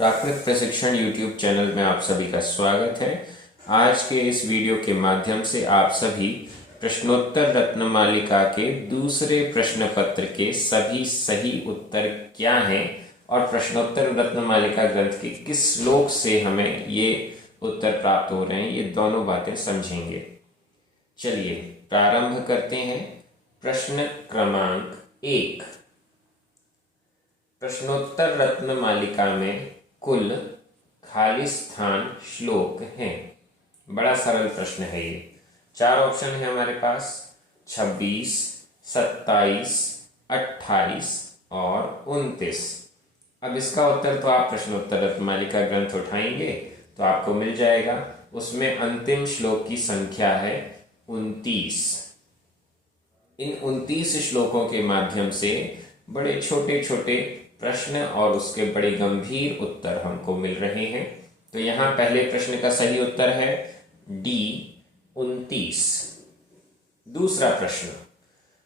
प्राकृत प्रशिक्षण YouTube channel में आप सभी का स्वागत है। आज के इस वीडियो के माध्यम से आप सभी प्रश्नोत्तर रत्न मालिका के दूसरे प्रश्न पत्र के सभी सही उत्तर क्या हैं और प्रश्नोत्तर रत्न मालिका ग्रंथ के किस श्लोक से हमें ये उत्तर प्राप्त हो रहे हैं, ये दोनों बातें समझेंगे। चलिए प्रारंभ करते हैं। प्रश्न क्रमांक 1। प्रश्नोत्तर रत्न मालिका में कुल खाली स्थान श्लोक हैं। बड़ा सरल प्रश्न है ये। 4 ऑप्शन है हमारे पास, 26, 27, 28 और 29। अब इसका उत्तर तो आप प्रश्नोत्तर रत्न मालिका ग्रंथ उठाएंगे तो आपको मिल जाएगा। उसमें अंतिम श्लोक की संख्या है 29। इन 29 श्लोकों के माध्यम से बड़े छोटे छोटे प्रश्न और उसके बड़े गंभीर उत्तर हमको मिल रहे हैं। तो यहां पहले प्रश्न का सही उत्तर है डी 29। दूसरा प्रश्न,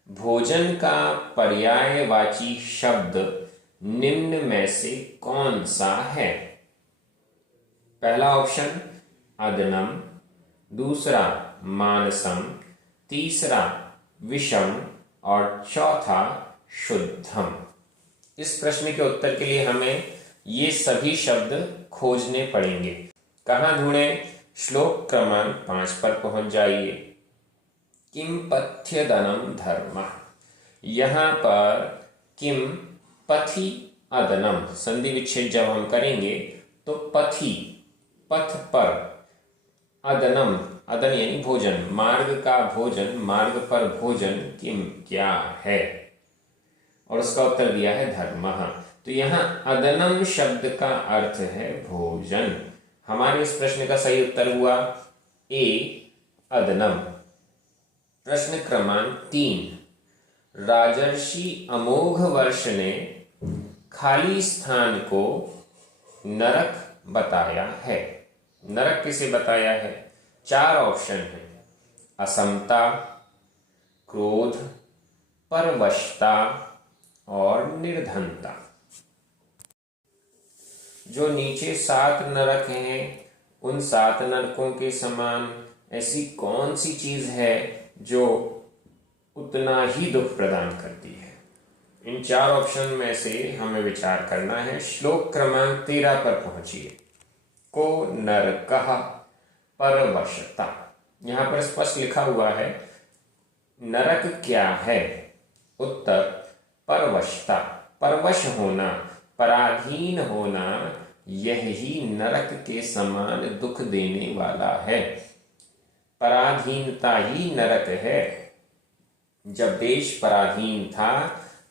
भोजन का पर्यायवाची शब्द निम्न में से कौन सा है? पहला ऑप्शन अदनम, दूसरा मानसम, तीसरा विषम और चौथा शुद्धम। इस प्रश्न के उत्तर के लिए हमें ये सभी शब्द खोजने पड़ेंगे। कहाँ ढूंढें? श्लोक क्रमांक 5 पर पहुंच जाइए। किम पथ्यदनम धर्म। यहां पर किम पथि अदनम संधि विच्छेद जब हम करेंगे तो पथि पथ पर, अदनम अदन यानी भोजन, मार्ग का भोजन, मार्ग पर भोजन किम क्या है? और उसका उत्तर दिया है धर्म। तो यहां अदनम शब्द का अर्थ है भोजन। हमारे इस प्रश्न का सही उत्तर हुआ ए अदनम। प्रश्न क्रमांक 3। राजर्षि अमोघ वर्ष ने खाली स्थान को नरक बताया है। नरक किसे बताया है? 4 ऑप्शन है, असमता, क्रोध, परवशता और निर्धनता। जो नीचे 7 नरक हैं, उन 7 नरकों के समान ऐसी कौन सी चीज है जो उतना ही दुख प्रदान करती है? इन 4 ऑप्शन में से हमें विचार करना है। श्लोक क्रमांक 13 पर पहुंचिए। को नरकः परवशता। यहां पर स्पष्ट लिखा हुआ है नरक क्या है? उत्तर परवशता, परवश होना, पराधीन होना, यही नरक के समान दुख देने वाला है। पराधीनता ही नरक है। जब देश पराधीन था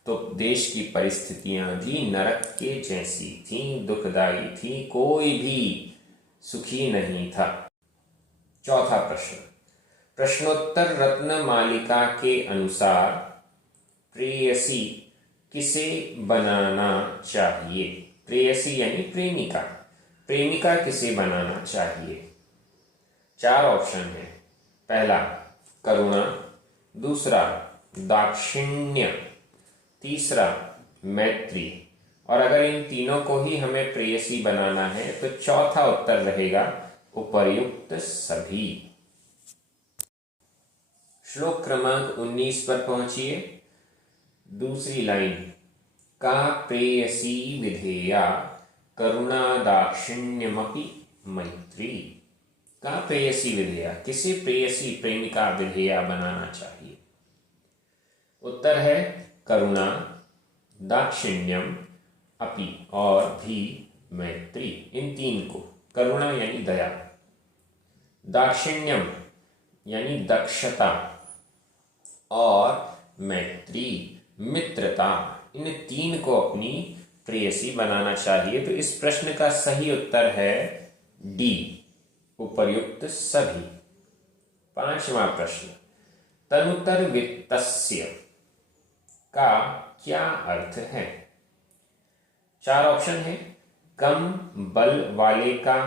तो देश की परिस्थितियां भी नरक के जैसी थीं, दुखदायी थी, कोई भी सुखी नहीं था। चौथा प्रश्न, प्रश्नोत्तर रत्न मालिका के अनुसार प्रेयसी किसे बनाना चाहिए? प्रेयसी यानी प्रेमिका। प्रेमिका किसे बनाना चाहिए? 4 ऑप्शन है। पहला करुणा, दूसरा दाक्षिण्य, तीसरा मैत्री। और अगर इन तीनों को ही हमें प्रेयसी बनाना है तो चौथा उत्तर रहेगा उपर्युक्त सभी। श्लोक क्रमांक 19 पर पहुंचिए। दूसरी लाइन, का प्रेयसी विधेया करुणा दाक्षिण्यमपि मैत्री। का प्रेयसी विधेया, किसे प्रेयसी प्रेमिका विधेया बनाना चाहिए? उत्तर है करुणा, दाक्षिण्यम, अपि और भी मैत्री। इन 3 को, करुणा यानी दया, दाक्षिण्यम यानी दक्षता और मैत्री मित्रता, इन 3 को अपनी प्रेयसी बनाना चाहिए। तो इस प्रश्न का सही उत्तर है डी उपर्युक्त सभी। 5वां प्रश्न, तनुतर वित्तस्य का क्या अर्थ है? 4 ऑप्शन है, कम बल वाले का,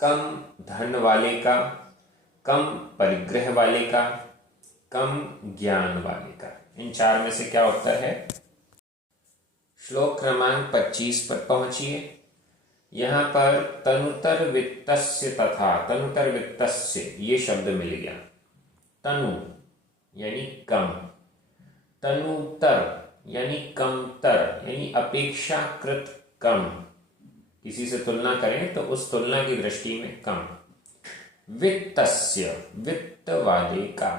कम धन वाले का, कम परिग्रह वाले का, कम ज्ञान वाले का। इन 4 में से क्या उत्तर है? श्लोक क्रमांक 25 पर पहुंचिए। यहाँ पर तनुतर वित्तस्य तथा तनुतर वित्तस्य ये शब्द मिल गया। तनु यानी कम, तनुतर यानी कमतर, यानी अपेक्षाकृत कम, किसी से तुलना करें तो उस तुलना की दृष्टि में कम। वित्तस्य वित्त वाले का,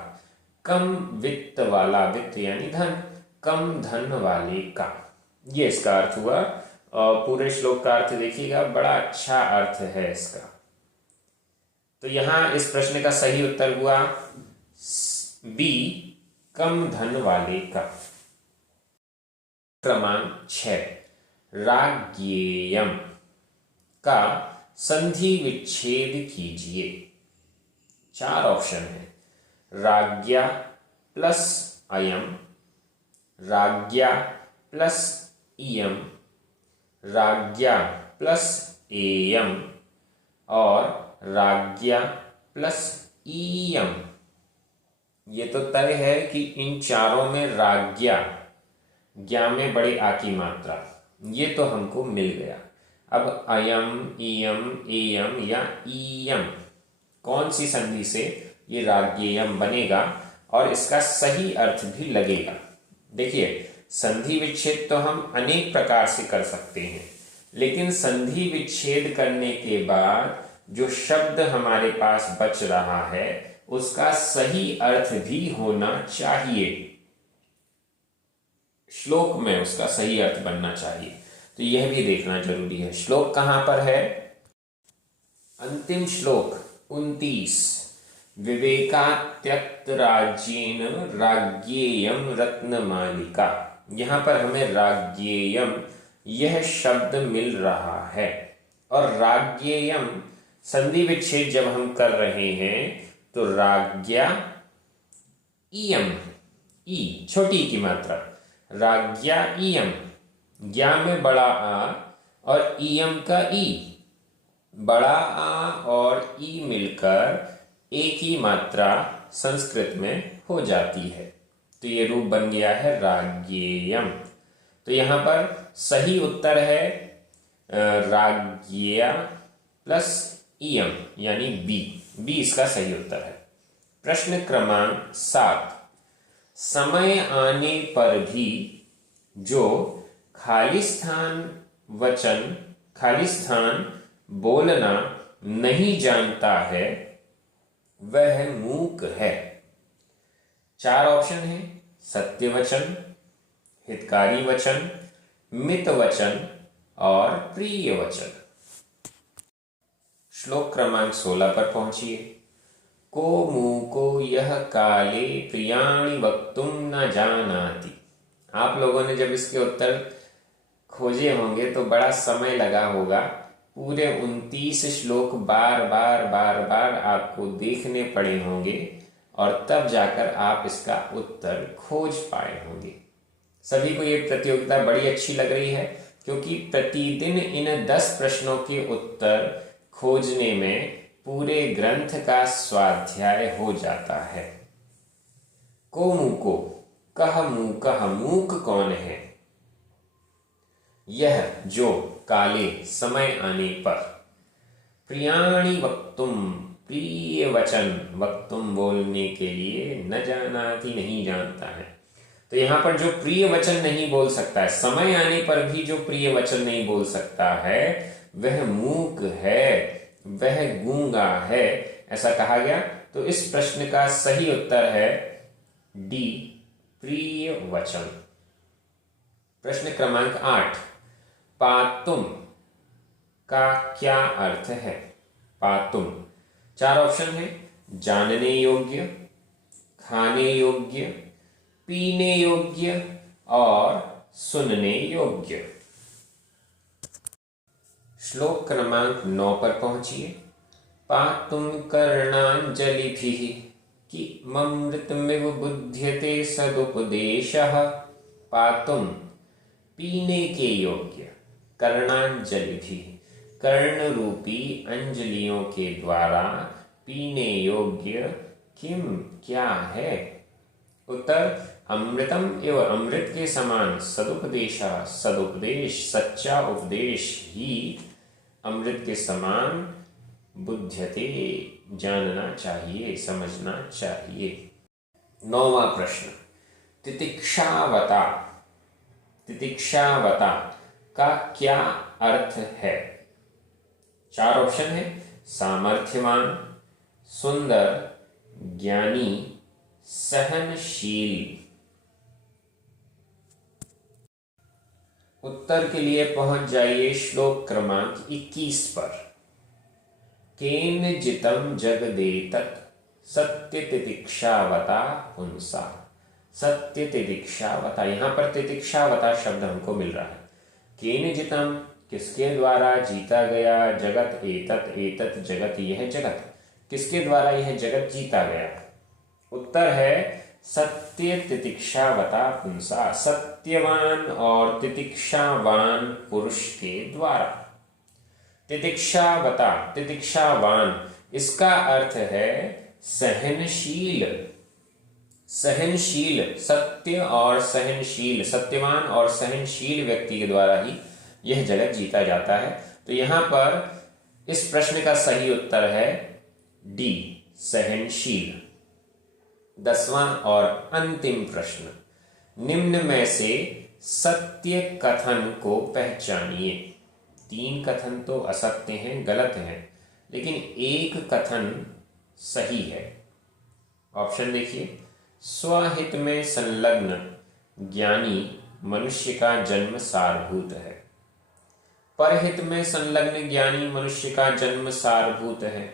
कम वित्त वाला, वित्त यानी धन, कम धन वाले का, ये इसका अर्थ हुआ। और पूरे श्लोक का अर्थ देखिएगा, बड़ा अच्छा अर्थ है इसका। तो यहां इस प्रश्न का सही उत्तर हुआ बी, कम धन वाले का। क्रमांक 6, राग्येयम का संधि विच्छेद कीजिए। 4 ऑप्शन है, राज्ञा प्लस अयम, राज्ञा प्लस इयम, राज्ञा प्लस एयम और राज्ञा प्लस ईयम। ये तो तय है कि इन चारों में राज्ञा, ज्ञा में बड़े आ की मात्रा, ये तो हमको मिल गया। अब अयम, इयम, एयम या ईयम, कौन सी संधि से ये राज्ञेयम बनेगा और इसका सही अर्थ भी लगेगा। देखिए, संधि विच्छेद तो हम अनेक प्रकार से कर सकते हैं, लेकिन संधि विच्छेद करने के बाद जो शब्द हमारे पास बच रहा है उसका सही अर्थ भी होना चाहिए, श्लोक में उसका सही अर्थ बनना चाहिए। तो यह भी देखना जरूरी है। श्लोक कहां पर है? अंतिम श्लोक 29, विवेकात्यक्त राज्येन राज्ञेयम रत्नमालिका। यहां पर हमें राज्ञेयम यह शब्द मिल रहा है, और राज्ञेयम संधि विच्छेद जब हम कर रहे हैं तो राज्ञा इयम, ई छोटी की मात्रा, राज्ञा इयम, ज्ञा में बड़ा आ और इयम का ई, बड़ा आ और ई मिलकर एक ही मात्रा संस्कृत में हो जाती है, तो ये रूप बन गया है राज्ञेयम। तो यहां पर सही उत्तर है राज्ञेया प्लस इयम यानी बी, बी इसका सही उत्तर है। प्रश्न क्रमांक 7, समय आने पर भी जो खालिस्थान वचन, खालिस्थान बोलना नहीं जानता है वह मूक है। 4 ऑप्शन है, सत्य वचन, हितकारी वचन, मित वचन और प्रिय वचन। श्लोक क्रमांक 16 पर पहुंचिए। को मूको यह काले प्रियाणि वक्तुम न जानाति। आप लोगों ने जब इसके उत्तर खोजे होंगे तो बड़ा समय लगा होगा, पूरे 29 श्लोक बार बार आपको देखने पड़े होंगे और तब जाकर आप इसका उत्तर खोज पाए होंगे। सभी को ये प्रतियोगिता बड़ी अच्छी लग रही है, क्योंकि प्रतिदिन इन 10 प्रश्नों के उत्तर खोजने में पूरे ग्रंथ का स्वाध्याय हो जाता है। को मूको, कह मूकः, मूक कौन है? यह जो काले समय आने पर, प्रियाणि वक्तुम, प्रिय वचन, वक्तुम बोलने के लिए, न जानाति नहीं जानता है। तो यहां पर जो प्रिय वचन नहीं बोल सकता है, समय आने पर भी जो प्रिय वचन नहीं बोल सकता है वह मूक है, वह गूंगा है, ऐसा कहा गया। तो इस प्रश्न का सही उत्तर है डी, प्रिय वचन। प्रश्न क्रमांक 8, पातुम का क्या अर्थ है? पातुम 4 ऑप्शन है, जानने योग्य, खाने योग्य, पीने योग्य और सुनने योग्य। श्लोक क्रमांक 9 पर पहुंचिए। पातुम कर्णांजलिभिः किममृतमिव बुध्यते सदुपदेशः। पातुम पीने के योग्य, कर्णांजलिभिः कर्ण रूपी अंजलियों के द्वारा पीने योग्य किम क्या है? उत्तर, अमृतम एवं अमृत के समान, सदुपदेश, सदुपदेश सच्चा उपदेश ही अमृत के समान बुध्यते, जानना चाहिए, समझना चाहिए। 9वां प्रश्न, तितिक्षावता, तितिक्षावता का क्या अर्थ है? 4 ऑप्शन है, सामर्थ्यवान, सुंदर, ज्ञानी, सहनशील। उत्तर के लिए पहुंच जाइए श्लोक क्रमांक 21 पर। केन जितम जगदेतत् सत्य तितिक्षावता पुंसा। सत्य तितिक्षावता, यहां पर तितिक्षावता शब्द हमको मिल रहा है। केन जितम, किसके द्वारा जीता गया, जगत एतत्, एतत् जगत, यह जगत, किसके द्वारा यह जगत जीता गया? उत्तर है सत्य तितिक्षावता पुंसा, सत्यवान और तितिक्षावान पुरुष के द्वारा। तितिक्षावता, तितिक्षावान, इसका अर्थ है सहनशील। सहनशील, सत्य और सहनशील, सत्यवान और सहनशील व्यक्ति के द्वारा ही यह जगत जीता जाता है। तो यहां पर इस प्रश्न का सही उत्तर है डी, सहनशील। 10वां और अंतिम प्रश्न, निम्न में से सत्य कथन को पहचानिए। 3 कथन तो असत्य हैं, गलत हैं, लेकिन एक कथन सही है। ऑप्शन देखिए, स्वहित में संलग्न ज्ञानी मनुष्य का जन्म सारभूत है। परहित में संलग्न ज्ञानी मनुष्य का जन्म सारभूत है।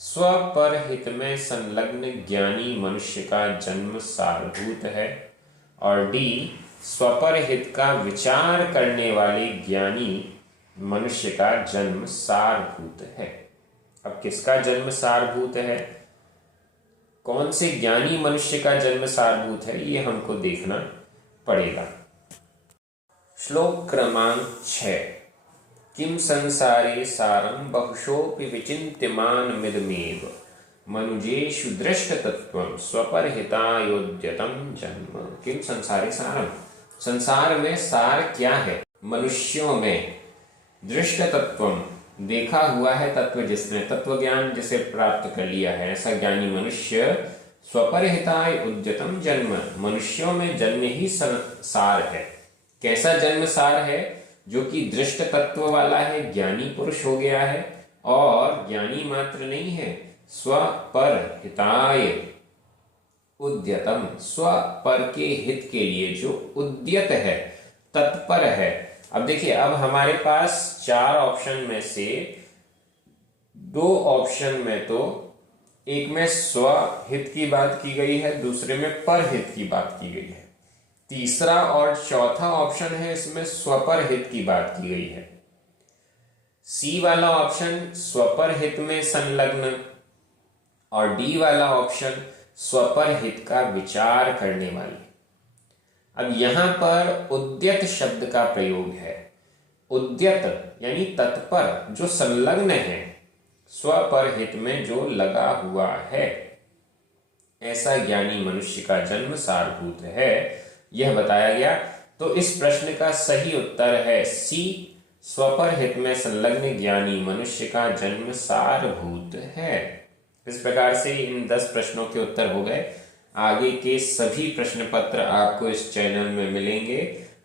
स्वपरहित में संलग्न ज्ञानी मनुष्य का जन्म सारभूत है। और डी, स्वपरहित का विचार करने वाले ज्ञानी मनुष्य का जन्म सारभूत है। अब किसका जन्म सारभूत है, कौन से ज्ञानी मनुष्य का जन्म सारभूत है, ये हमको देखना पड़ेगा। श्लोक क्रमांक 6, किम संसारे सारं बहुशोऽपि विचिन्त्यमानमिदमेव मनुजेषु दृष्टतत्त्वं स्वपरहितायोद्यतं जन्म। किम संसारे सारं, संसार में सार क्या है? मनुष्यों में दृष्टतत्त्वं, देखा हुआ है तत्व, जिसने तत्व ज्ञान जिसे प्राप्त कर लिया है, ऐसा ज्ञानी मनुष्य स्वपरहिताय उद्यतम जन्म, मनुष्यों में जन्म ही सार है। कैसा जन्म सार है? जो कि दृष्ट तत्व वाला है, ज्ञानी पुरुष हो गया है, और ज्ञानी मात्र नहीं है, स्वपर हिताय उद्यतम, स्वपर के हित के लिए जो उद्यत है, तत्पर है। अब देखिए, अब हमारे पास 4 ऑप्शन में से 2 ऑप्शन में तो एक में स्वहित की बात की गई है, दूसरे में परहित की बात की गई है। तीसरा और चौथा ऑप्शन है, इसमें स्वपर हित की बात की गई है। सी वाला ऑप्शन स्वपर हित में संलग्न, और डी वाला ऑप्शन स्वपर हित का विचार करने वाले। अब यहां पर उद्यत शब्द का प्रयोग है। उद्यत यानी तत्पर, जो संलग्न है, स्वपर हित में जो लगा हुआ है, ऐसा ज्ञानी मनुष्य का जन्म सारभूत है, यह बताया गया। तो इस प्रश्न का सही उत्तर है सी, स्वपर हित में संलग्न ज्ञानी मनुष्य का जन्म सारभूत है। इस प्रकार से इन 10 प्रश्नों के उत्तर हो गए। आगे के सभी प्रश्न पत्र आपको इस चैनल में मिलेंगे।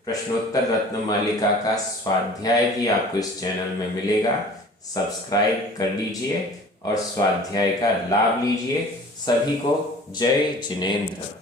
प्रश्नोत्तर रत्न मालिका का स्वाध्याय भी आपको इस चैनल में मिलेगा। सब्सक्राइब कर लीजिए और स्वाध्याय का लाभ लीजिए। सभी को जय जिनेंद्र।